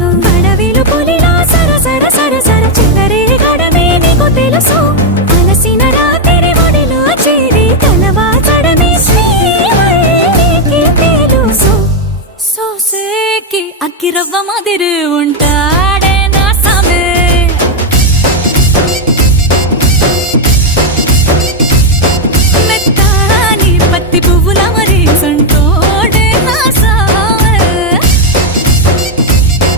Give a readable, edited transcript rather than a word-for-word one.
తెలుసు అడవిలో పులిలా సర సర సర సర చిల్లరే గడమే నీకు తెలుసు అలసిన రాత్రి ఒడిలో చేరి కలవాచడమే శ్రీవల్లికి తెలుసు సోసేకి అక్కిరవ్వ మాదిరి ఉంటా